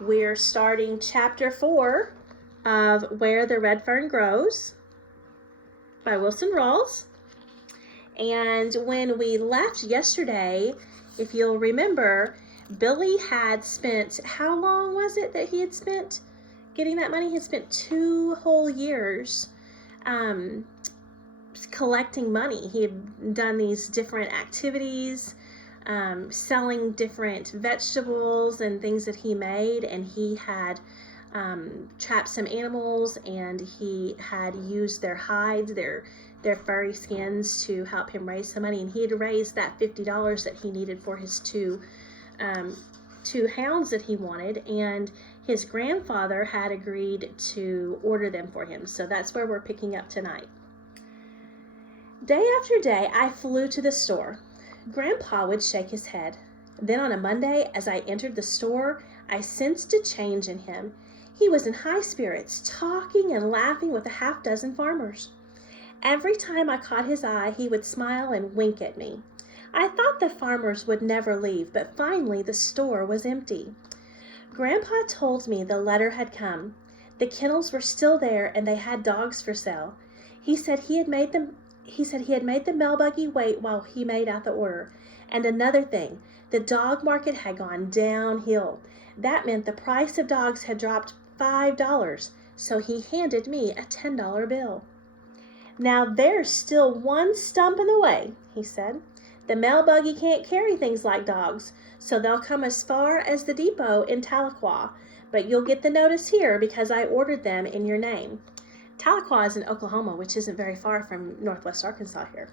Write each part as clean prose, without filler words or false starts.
We're starting chapter 4 of Where the Red Fern Grows by Wilson Rawls. And when we left yesterday, if you'll remember, Billy had spent, how long was it that he had spent getting that money? He had spent 2 whole years collecting money. He had done these different activities, selling different vegetables and things that he made, and he had trapped some animals, and he had used their hides, their furry skins, to help him raise some money. And he had raised that $50 that he needed for his two hounds that he wanted, and his grandfather had agreed to order them for him. So that's where we're picking up tonight. Day after day, I flew to the store. Grandpa would shake his head. Then on a Monday, as I entered the store, I sensed a change in him. He was in high spirits, talking and laughing with a half-dozen farmers. Every time I caught his eye, he would smile and wink at me. I thought the farmers would never leave, but finally the store was empty. Grandpa told me the letter had come. The kennels were still there, and they had dogs for sale. He said he had made the mail buggy wait while he made out the order. And another thing, the dog market had gone downhill. That meant the price of dogs had dropped $5, so he handed me a $10 bill. Now there's still one stump in the way, he said. The mail buggy can't carry things like dogs, so they'll come as far as the depot in Tahlequah, but you'll get the notice here because I ordered them in your name. Tahlequah is in Oklahoma, which isn't very far from northwest Arkansas here.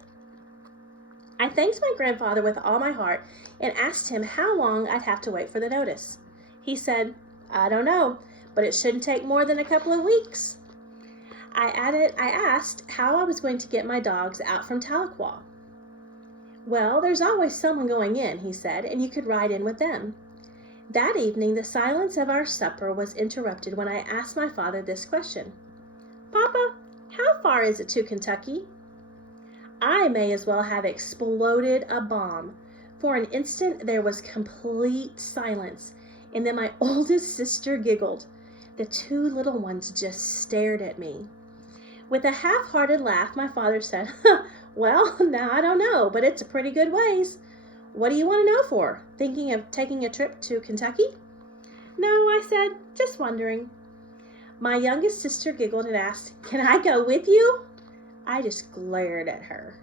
I thanked my grandfather with all my heart and asked him how long I'd have to wait for the notice. He said, I don't know, but it shouldn't take more than a couple of weeks. I asked how I was going to get my dogs out from Tahlequah. Well, there's always someone going in, he said, and you could ride in with them. That evening, the silence of our supper was interrupted when I asked my father this question. Papa, how far is it to Kentucky? I may as well have exploded a bomb. For an instant, there was complete silence, and then my oldest sister giggled. The 2 little ones just stared at me. With a half-hearted laugh, my father said, Well, now I don't know, but it's a pretty good ways. What do you want to know for? Thinking of taking a trip to Kentucky? No, I said, just wondering. My youngest sister giggled and asked, Can I go with you? I just glared at her.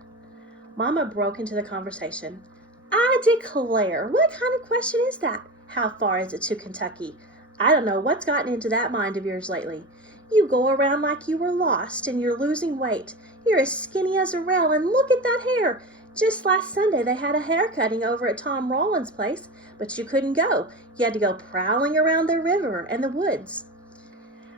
Mama broke into the conversation. I declare, what kind of question is that? How far is it to Kentucky? I don't know what's gotten into that mind of yours lately. You go around like you were lost and you're losing weight. You're as skinny as a rail, and look at that hair. Just last Sunday they had a hair cutting over at Tom Rawlins' place, but you couldn't go. You had to go prowling around the river and the woods.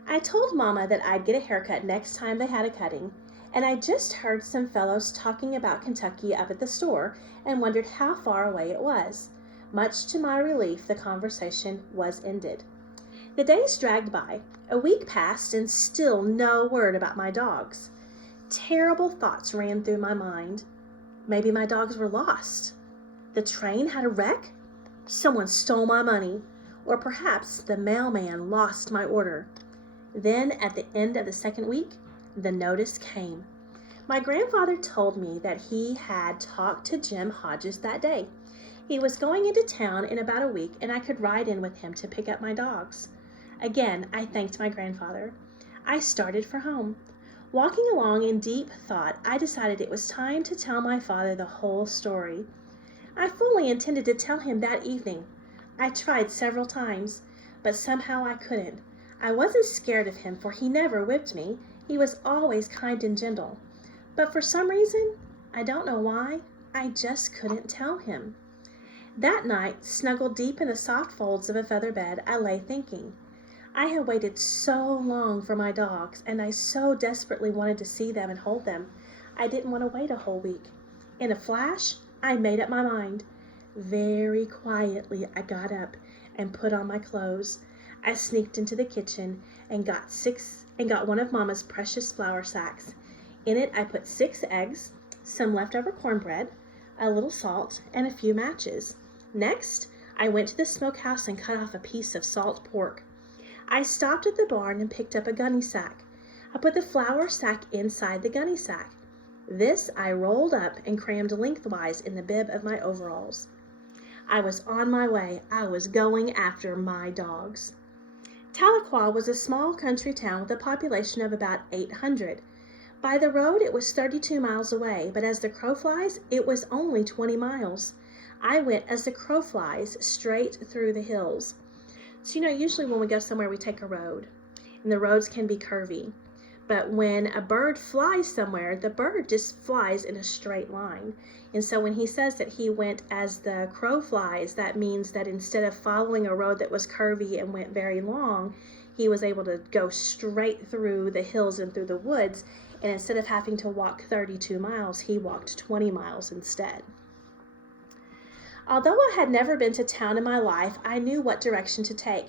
I told Mama that I'd get a haircut next time they had a cutting, and I just heard some fellows talking about Kentucky up at the store and wondered how far away it was. Much to my relief, the conversation was ended. The days dragged by. A week passed, and still no word about my dogs. Terrible thoughts ran through my mind. Maybe my dogs were lost. The train had a wreck? Someone stole my money. Or perhaps the mailman lost my order. Then, at the end of the second week, the notice came. My grandfather told me that he had talked to Jim Hodges that day. He was going into town in about a week, and I could ride in with him to pick up my dogs. Again, I thanked my grandfather. I started for home. Walking along in deep thought, I decided it was time to tell my father the whole story. I fully intended to tell him that evening. I tried several times, but somehow I couldn't. I wasn't scared of him, for he never whipped me. He was always kind and gentle. But for some reason, I don't know why, I just couldn't tell him. That night, snuggled deep in the soft folds of a feather bed, I lay thinking. I had waited so long for my dogs, and I so desperately wanted to see them and hold them. I didn't want to wait a whole week. In a flash, I made up my mind. Very quietly, I got up and put on my clothes. I sneaked into the kitchen and got one of Mama's precious flour sacks. In it, I put 6 eggs, some leftover cornbread, a little salt, and a few matches. Next, I went to the smokehouse and cut off a piece of salt pork. I stopped at the barn and picked up a gunny sack. I put the flour sack inside the gunny sack. This I rolled up and crammed lengthwise in the bib of my overalls. I was on my way. I was going after my dogs. Tahlequah was a small country town with a population of about 800. By the road, it was 32 miles away, but as the crow flies, it was only 20 miles. I went as the crow flies straight through the hills. So, usually when we go somewhere, we take a road, and the roads can be curvy. But when a bird flies somewhere, the bird just flies in a straight line. And so when he says that he went as the crow flies, that means that instead of following a road that was curvy and went very long, he was able to go straight through the hills and through the woods. And instead of having to walk 32 miles, he walked 20 miles instead. Although I had never been to town in my life, I knew what direction to take.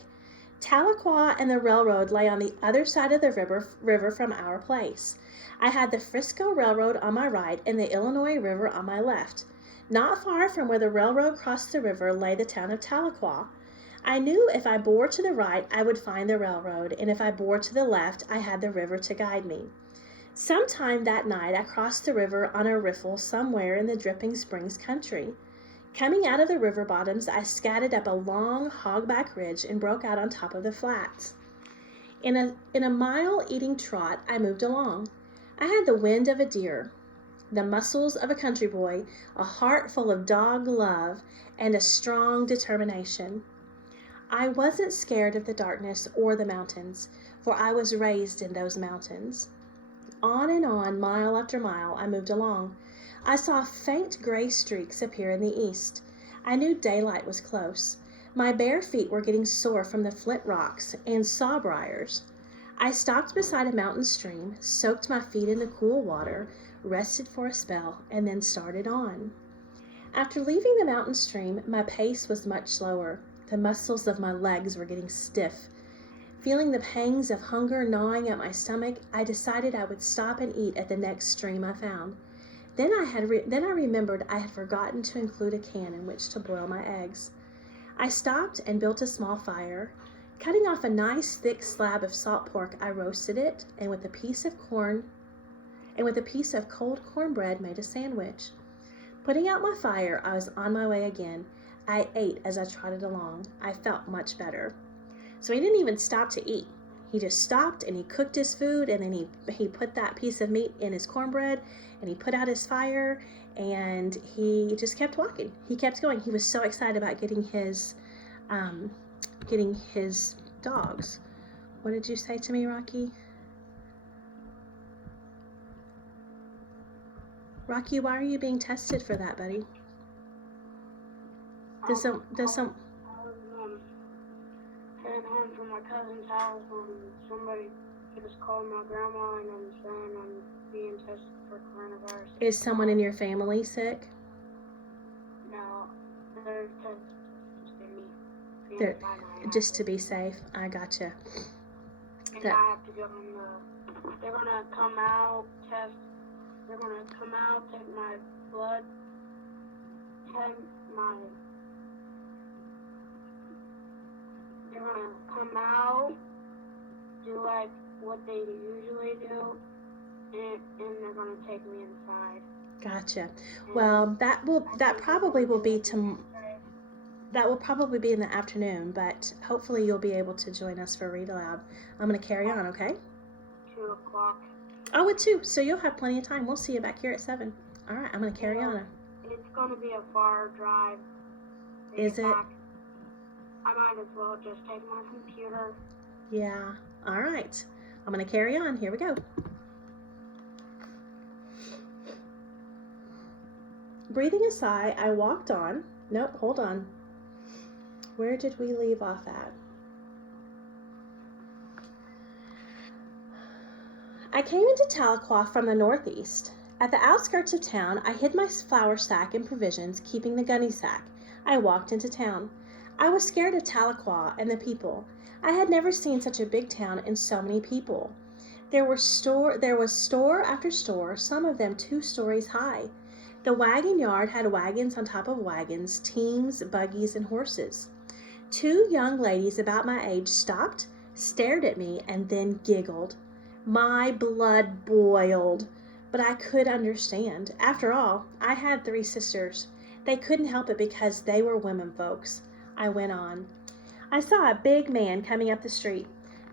Tahlequah and the railroad lay on the other side of the river from our place. I had the Frisco Railroad on my right and the Illinois River on my left. Not far from where the railroad crossed the river lay the town of Tahlequah. I knew if I bore to the right, I would find the railroad, and if I bore to the left, I had the river to guide me. Sometime that night, I crossed the river on a riffle somewhere in the Dripping Springs country. Coming out of the river bottoms, I scudded up a long hogback ridge and broke out on top of the flats. In a mile-eating trot, I moved along. I had the wind of a deer, the muscles of a country boy, a heart full of dog love, and a strong determination. I wasn't scared of the darkness or the mountains, for I was raised in those mountains. On and on, mile after mile, I moved along. I saw faint gray streaks appear in the east. I knew daylight was close. My bare feet were getting sore from the flint rocks and sawbriars. I stopped beside a mountain stream, soaked my feet in the cool water, rested for a spell, and then started on. After leaving the mountain stream, my pace was much slower. The muscles of my legs were getting stiff. Feeling the pangs of hunger gnawing at my stomach, I decided I would stop and eat at the next stream I found. Then I remembered I had forgotten to include a can in which to boil my eggs. I stopped and built a small fire. Cutting off a nice thick slab of salt pork, I roasted it, and with a piece of cold cornbread made a sandwich. Putting out my fire, I was on my way again. I ate as I trotted along. I felt much better. So he didn't even stop to eat. He just stopped and he cooked his food, and then he put that piece of meat in his cornbread, and he put out his fire, and he just kept walking. He kept going. He was so excited about getting his dogs. What did you say to me, Rocky? Rocky, why are you being tested for that, buddy? Does some heading home from my cousin's house, and somebody just called my grandma, and I'm saying I'm being tested for coronavirus. Is someone in your family sick? No, they're testing me. Just to be safe. I gotcha. And I have to go on they're gonna come out, take my blood, they're gonna come out, do like what they usually do, and they're gonna take me inside. Gotcha. Well, that probably will be in the afternoon, but hopefully you'll be able to join us for Read Aloud. I'm gonna carry on, okay? 2:00. Oh, at 2, so you'll have plenty of time. We'll see you back here at 7. All right, I'm gonna carry on. It's gonna be a far drive. Is it? I might as well just take my computer. Yeah. All right. I'm going to carry on. Here we go. Breathing a sigh, I walked on. Nope, hold on. Where did we leave off at? I came into Tahlequah from the northeast. At the outskirts of town, I hid my flour sack and provisions, keeping the gunny sack. I walked into town. I was scared of Tahlequah and the people. I had never seen such a big town and so many people. There was store after store, some of them 2 stories high. The wagon yard had wagons on top of wagons, teams, buggies, and horses. Two young ladies about my age stopped, stared at me, and then giggled. My blood boiled, but I could understand. After all, I had 3 sisters. They couldn't help it because they were women folks. I went on. I saw a big man coming up the street.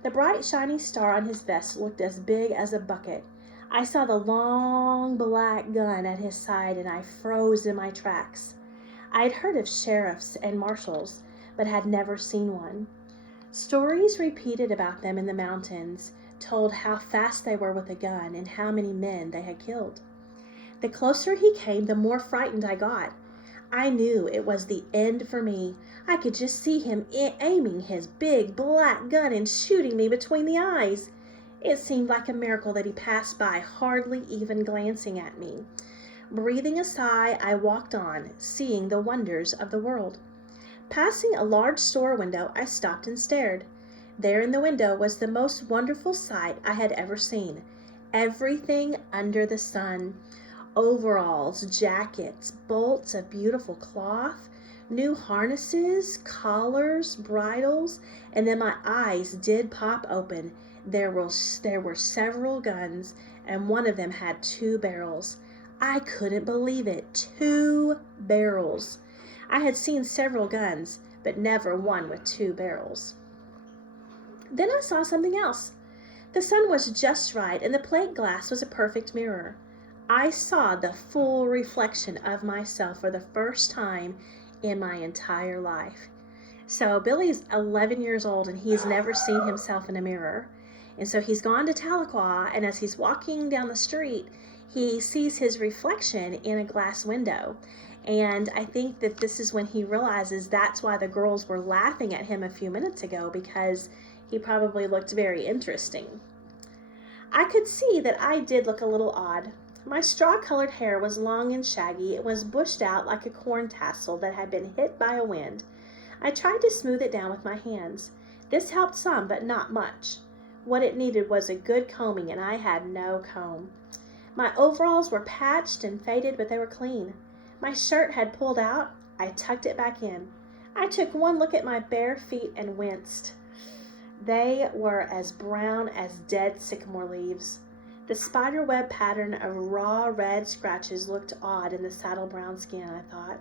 The bright shiny star on his vest looked as big as a bucket. I saw the long black gun at his side and I froze in my tracks. I had heard of sheriffs and marshals, but had never seen one. Stories repeated about them in the mountains told how fast they were with a gun and how many men they had killed. The closer he came, the more frightened I got. I knew it was the end for me. I could just see him aiming his big black gun and shooting me between the eyes. It seemed like a miracle that he passed by, hardly even glancing at me. Breathing a sigh, I walked on, seeing the wonders of the world. Passing a large store window, I stopped and stared. There in the window was the most wonderful sight I had ever seen. Everything under the sun. Overalls, jackets, bolts of beautiful cloth, new harnesses, collars, bridles, and then my eyes did pop open. There were several guns, and one of them had 2 barrels. I couldn't believe it. 2 barrels. I had seen several guns, but never one with 2 barrels. Then I saw something else. The sun was just right, and the plate glass was a perfect mirror. I saw the full reflection of myself for the first time in my entire life. So Billy's 11 years old, and he's never seen himself in a mirror. And so he's gone to Tahlequah, and as he's walking down the street, he sees his reflection in a glass window. And I think that this is when he realizes that's why the girls were laughing at him a few minutes ago, because he probably looked very interesting. I could see that I did look a little odd. My straw-colored hair was long and shaggy. It was bushed out like a corn tassel that had been hit by a wind. I tried to smooth it down with my hands. This helped some, but not much. What it needed was a good combing, and I had no comb. My overalls were patched and faded, but they were clean. My shirt had pulled out. I tucked it back in. I took one look at my bare feet and winced. They were as brown as dead sycamore leaves. The spiderweb pattern of raw red scratches looked odd in the saddle brown skin, I thought.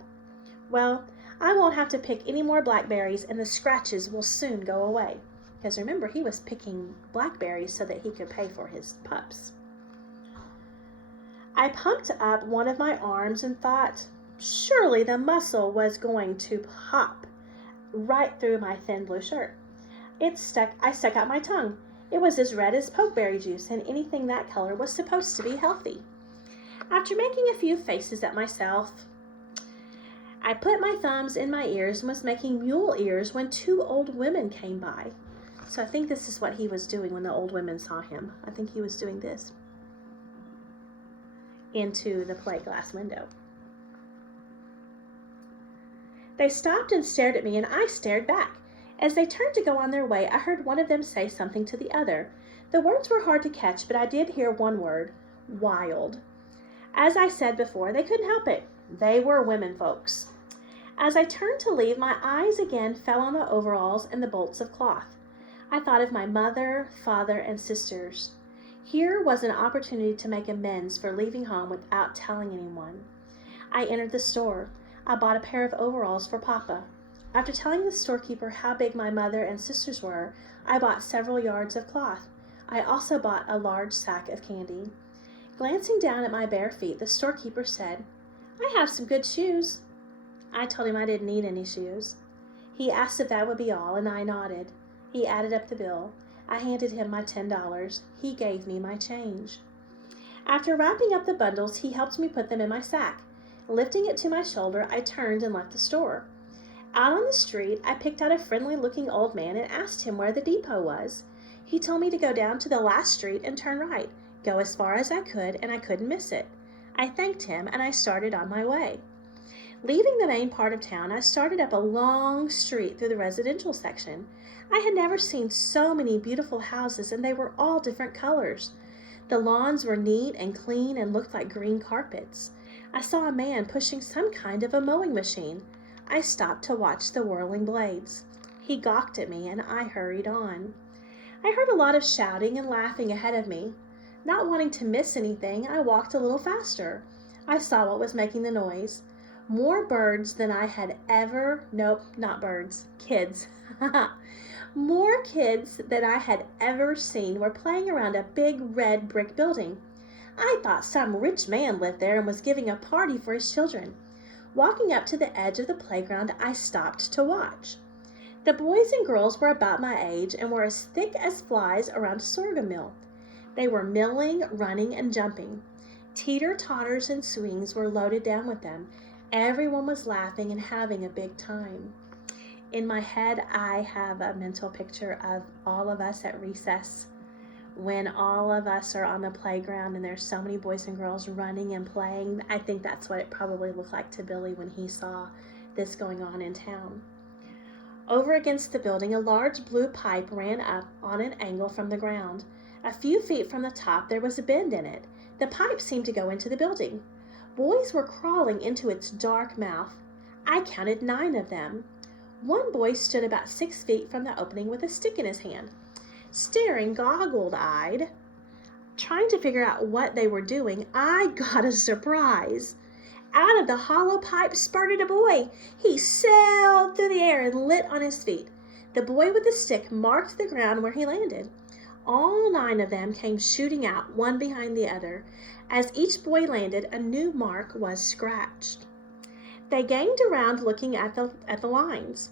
Well, I won't have to pick any more blackberries, and the scratches will soon go away. Because remember, he was picking blackberries so that he could pay for his pups. I pumped up one of my arms and thought, surely the muscle was going to pop right through my thin blue shirt. I stuck out my tongue. It was as red as pokeberry juice, and anything that color was supposed to be healthy. After making a few faces at myself, I put my thumbs in my ears and was making mule ears when 2 old women came by. So I think this is what he was doing when the old women saw him. I think he was doing this into the plate glass window. They stopped and stared at me, and I stared back. As they turned to go on their way, I heard one of them say something to the other. The words were hard to catch, but I did hear one word, wild. As I said before, they couldn't help it. They were women folks. As I turned to leave, my eyes again fell on the overalls and the bolts of cloth. I thought of my mother, father, and sisters. Here was an opportunity to make amends for leaving home without telling anyone. I entered the store. I bought a pair of overalls for Papa. After telling the storekeeper how big my mother and sisters were, I bought several yards of cloth. I also bought a large sack of candy. Glancing down at my bare feet, the storekeeper said, "I have some good shoes." I told him I didn't need any shoes. He asked if that would be all, and I nodded. He added up the bill. I handed him my $10. He gave me my change. After wrapping up the bundles, he helped me put them in my sack. Lifting it to my shoulder, I turned and left the store. Out on the street, I picked out a friendly-looking old man and asked him where the depot was. He told me to go down to the last street and turn right, go as far as I could, and I couldn't miss it. I thanked him, and I started on my way. Leaving the main part of town, I started up a long street through the residential section. I had never seen so many beautiful houses, and they were all different colors. The lawns were neat and clean and looked like green carpets. I saw a man pushing some kind of a mowing machine. I stopped to watch the whirling blades. He gawked at me, and I hurried on. I heard a lot of shouting and laughing ahead of me. Not wanting to miss anything, I walked a little faster. I saw what was making the noise. More birds than I had ever, nope, not birds, kids. More kids than I had ever seen were playing around a big red brick building. I thought some rich man lived there and was giving a party for his children. Walking up to the edge of the playground, I stopped to watch. The boys and girls were about my age and were as thick as flies around a sorghum mill. They were milling, running, and jumping. Teeter-totters and swings were loaded down with them. Everyone was laughing and having a big time. In my head, I have a mental picture of all of us at recess, when all of us are on the playground and there's so many boys and girls running and playing. I think that's what it probably looked like to Billy when he saw this going on in town. Over against the building, a large blue pipe ran up on an angle from the ground. A few feet from the top, there was a bend in it. The pipe seemed to go into the building. Boys were crawling into its dark mouth. I counted 9 of them. One boy stood about 6 feet from the opening with a stick in his hand, staring goggle-eyed. Trying to figure out what they were doing, I got a surprise. Out of the hollow pipe spurted a boy. He sailed through the air and lit on his feet. The boy with the stick marked the ground where he landed. All 9 of them came shooting out, one behind the other. As each boy landed, a new mark was scratched. They ganged around looking at the lines.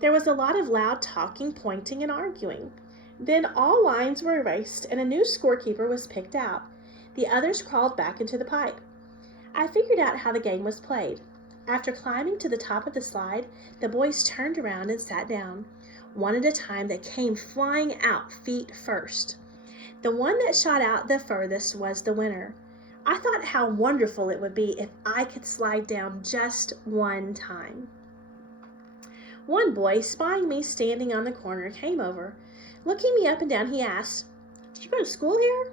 There was a lot of loud talking, pointing, and arguing. Then all lines were erased and a new scorekeeper was picked out. The others crawled back into the pipe. I figured out how the game was played. After climbing to the top of the slide, the boys turned around and sat down. One at a time, they came flying out feet first. The one that shot out the furthest was the winner. I thought how wonderful it would be if I could slide down just one time. One boy, spying me standing on the corner, came over. Looking me up and down, he asked, "Did you go to school here?"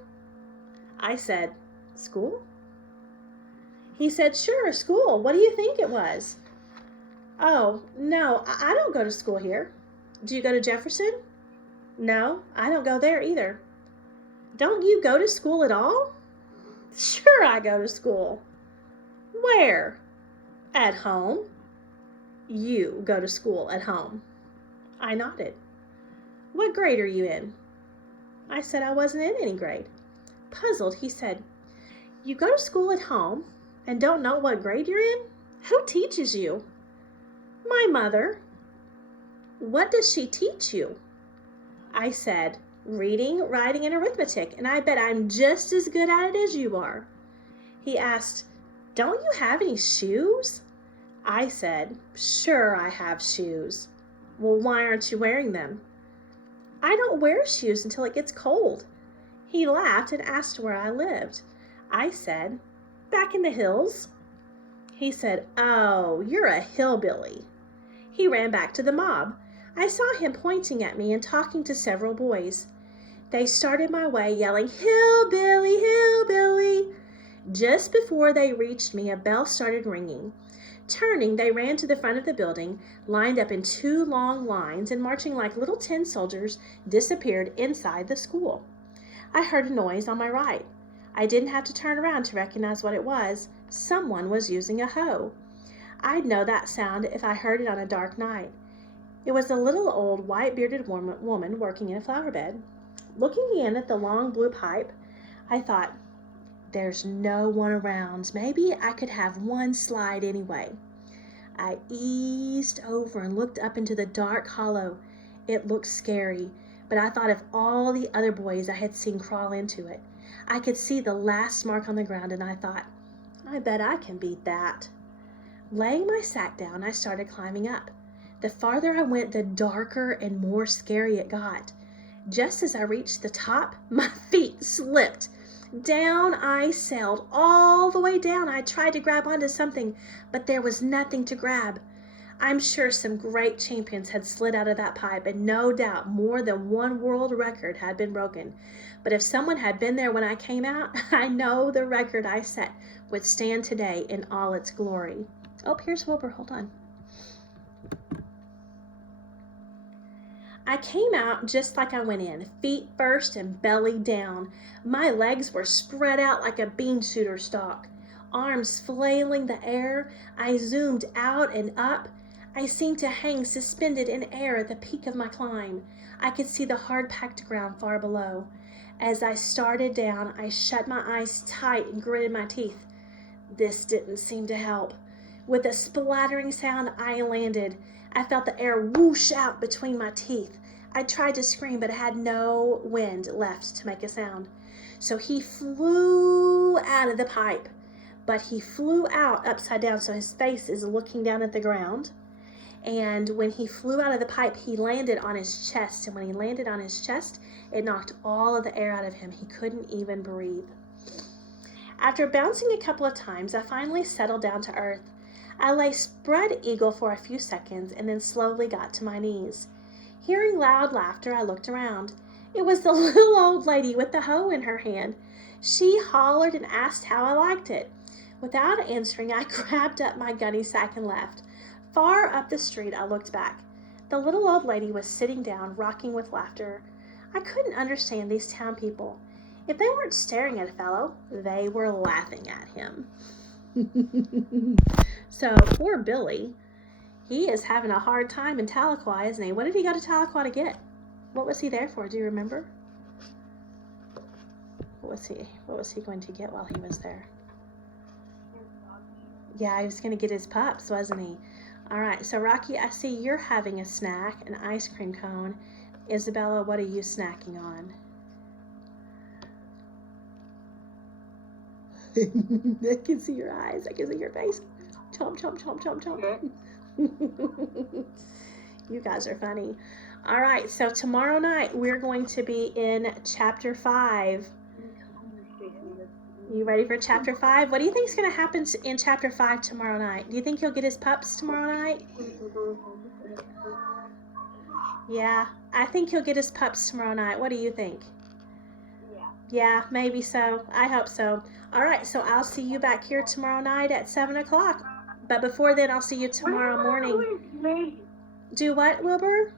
I said, "School?" He said, "Sure, school. What do you think it was?" "Oh, no, I don't go to school here." "Do you go to Jefferson?" "No, I don't go there either." "Don't you go to school at all?" "Sure, I go to school." "Where?" "At home." "You go to school at home." I nodded. "What grade are you in?" I said I wasn't in any grade. Puzzled, he said, "You go to school at home and don't know what grade you're in? Who teaches you?" "My mother." "What does she teach you?" I said, "Reading, writing, and arithmetic, and I bet I'm just as good at it as you are." He asked, "Don't you have any shoes?" I said, "Sure, I have shoes." "Well, why aren't you wearing them?" "I don't wear shoes until it gets cold." He laughed and asked where I lived. I said, "Back in the hills." He said, "Oh, you're a hillbilly." He ran back to the mob. I saw him pointing at me and talking to several boys. They started my way, yelling, "Hillbilly, hillbilly." Just before they reached me, a bell started ringing. Turning, they ran to the front of the building, lined up in 2 long lines, and marching like little tin soldiers, disappeared inside the school. I heard a noise on my right. I didn't have to turn around to recognize what it was. Someone was using a hoe. I'd know that sound if I heard it on a dark night. It was a little old white-bearded woman working in a flower bed. Looking in at the long blue pipe, I thought, there's no one around. Maybe I could have one slide anyway. I eased over and looked up into the dark hollow. It looked scary, but I thought of all the other boys I had seen crawl into it. I could see the last mark on the ground, and I thought, I bet I can beat that. Laying my sack down, I started climbing up. The farther I went, the darker and more scary it got. Just as I reached the top, my feet slipped. Down I sailed, all the way down. I tried to grab onto something, but there was nothing to grab. I'm sure some great champions had slid out of that pipe, and no doubt more than one world record had been broken. But if someone had been there when I came out, I know the record I set would stand today in all its glory. Oh, here's Wilbur. Hold on. I came out just like I went in, feet first and belly down. My legs were spread out like a bean shooter stalk. Arms flailing the air, I zoomed out and up. I seemed to hang suspended in air at the peak of my climb. I could see the hard-packed ground far below. As I started down, I shut my eyes tight and gritted my teeth. This didn't seem to help. With a splattering sound, I landed. I felt the air whoosh out between my teeth. I tried to scream, but I had no wind left to make a sound. So he flew out of the pipe, but he flew out upside down, so his face is looking down at the ground. And when he flew out of the pipe, he landed on his chest. And when he landed on his chest, it knocked all of the air out of him. He couldn't even breathe. After bouncing a couple of times, I finally settled down to earth. I lay spread eagle for a few seconds and then slowly got to my knees. Hearing loud laughter, I looked around. It was the little old lady with the hoe in her hand. She hollered and asked how I liked it. Without answering, I grabbed up my gunny sack and left. Far up the street, I looked back. The little old lady was sitting down, rocking with laughter. I couldn't understand these town people. If they weren't staring at a fellow, they were laughing at him. So, poor Billy, he is having a hard time in Tahlequah, isn't he? What did he go to Tahlequah to get? What was he there for? Do you remember? What was he going to get while he was there? Yeah, he was going to get his pups, wasn't he? All right, so Rocky, I see you're having a snack, an ice cream cone. Isabella, what are you snacking on? I can see your eyes. I can see your face. Chomp, chomp, chomp, chomp, chomp. You guys are funny. All right, so tomorrow night we're going to be in Chapter 5. You ready for Chapter 5? What do you think is going to happen in Chapter 5 tomorrow night? Do you think he'll get his pups tomorrow night? Yeah, I think he'll get his pups tomorrow night. What do you think? Yeah, maybe so. I hope so. All right, so I'll see you back here tomorrow night at 7 o'clock. But before then, I'll see you tomorrow morning. Do what, Wilbur?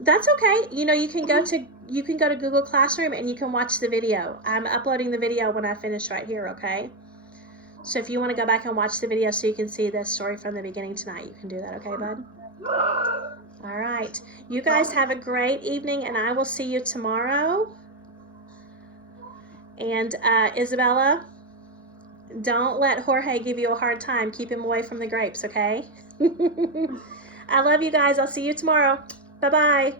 That's okay. You know, you can go to Google Classroom and you can watch the video. I'm uploading the video when I finish right here, okay? So if you want to go back and watch the video so you can see the story from the beginning tonight, you can do that, okay, bud? All right. You guys have a great evening, and I will see you tomorrow. And Isabella, don't let Jorge give you a hard time. Keep him away from the grapes, okay? I love you guys. I'll see you tomorrow. Bye-bye.